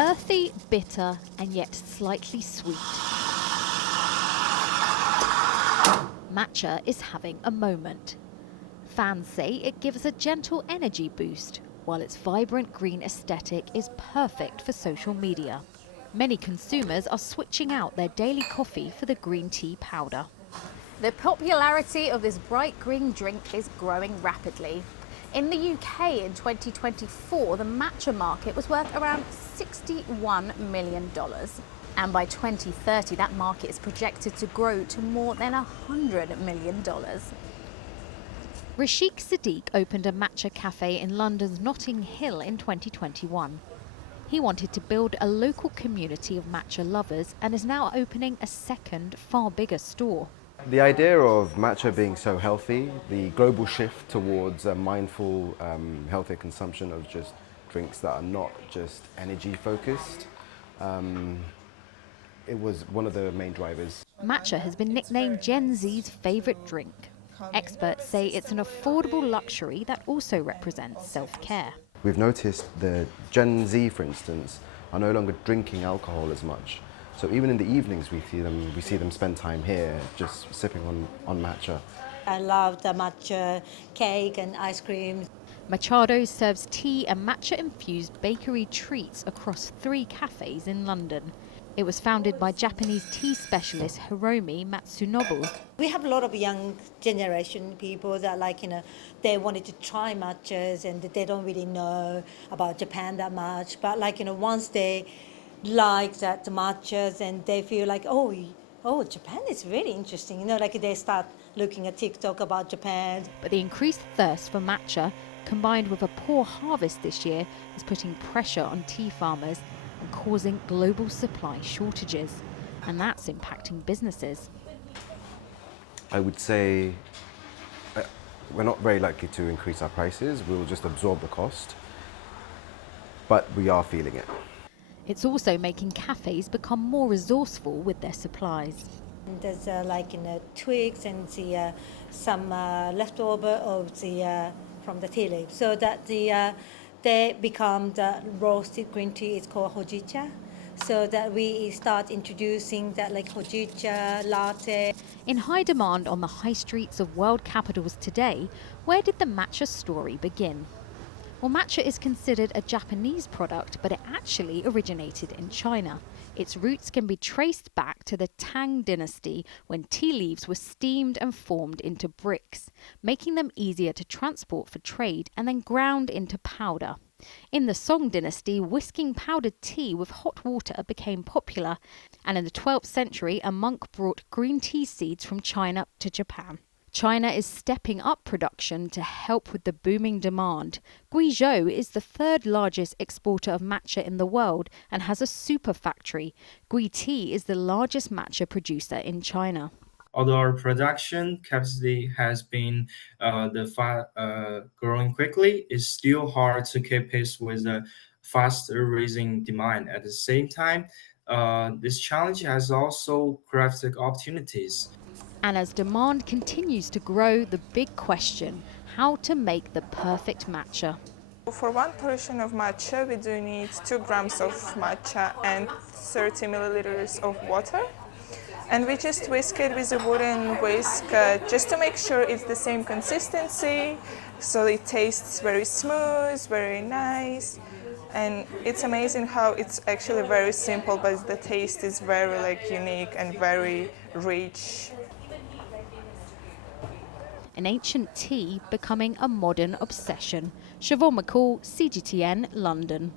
Earthy, bitter, and yet slightly sweet. Matcha is having a moment. Fans say it gives a gentle energy boost, while its vibrant green aesthetic is perfect for social media. Many consumers are switching out their daily coffee for the green tea powder. The popularity of this bright green drink is growing rapidly. In the UK in 2024, the matcha market was worth around $61 million. And by 2030, that market is projected to grow to more than $100 million. Rashik Sadiq opened a matcha cafe in London's Notting Hill in 2021. He wanted to build a local community of matcha lovers and is now opening a second, far bigger store. The idea of matcha being so healthy, the global shift towards a mindful, healthier consumption of just drinks that are not just energy focused, it was one of the main drivers. Matcha has been nicknamed Gen Z's favourite drink. Experts say it's an affordable luxury that also represents self-care. We've noticed the Gen Z, for instance, are no longer drinking alcohol as much. So even in the evenings we see them spend time here just sipping on matcha. I love the matcha cake and ice cream. Machado serves tea and matcha-infused bakery treats across 3 cafes in London. It was founded by Japanese tea specialist Hiromi Matsunobu. We have a lot of young generation people that they wanted to try matchas and they don't really know about Japan that much. But once they like that matchas and they feel like, oh, Japan is really interesting. They start looking at TikTok about Japan. But the increased thirst for matcha, combined with a poor harvest this year, is putting pressure on tea farmers and causing global supply shortages. And that's impacting businesses. I would say we're not very likely to increase our prices. We'll just absorb the cost, but we are feeling it. It's also making cafes become more resourceful with their supplies. There's twigs and some leftover of from the tea leaves, so that they become the roasted green tea. It's called hojicha. So that we start introducing that hojicha latte. In high demand on the high streets of world capitals today, where did the matcha story begin? Well, matcha is considered a Japanese product, but it actually originated in China. Its roots can be traced back to the Tang dynasty, when tea leaves were steamed and formed into bricks, making them easier to transport for trade and then ground into powder. In the Song dynasty, whisking powdered tea with hot water became popular, and in the 12th century, a monk brought green tea seeds from China to Japan. China is stepping up production to help with the booming demand. Guizhou is the 3rd largest exporter of matcha in the world and has a super factory. Gui Tea is the largest matcha producer in China. Although our production capacity has been growing quickly, it's still hard to keep pace with the faster rising demand. At the same time, this challenge has also crafted opportunities. And as demand continues to grow, the big question, how to make the perfect matcha. For 1 portion of matcha, we do need 2 grams of matcha and 30 milliliters of water. And we just whisk it with a wooden whisk just to make sure it's the same consistency, so it tastes very smooth, very nice. And it's amazing how it's actually very simple, but the taste is very unique and very rich. An ancient tea becoming a modern obsession. Siobhan, McCall, CGTN, London.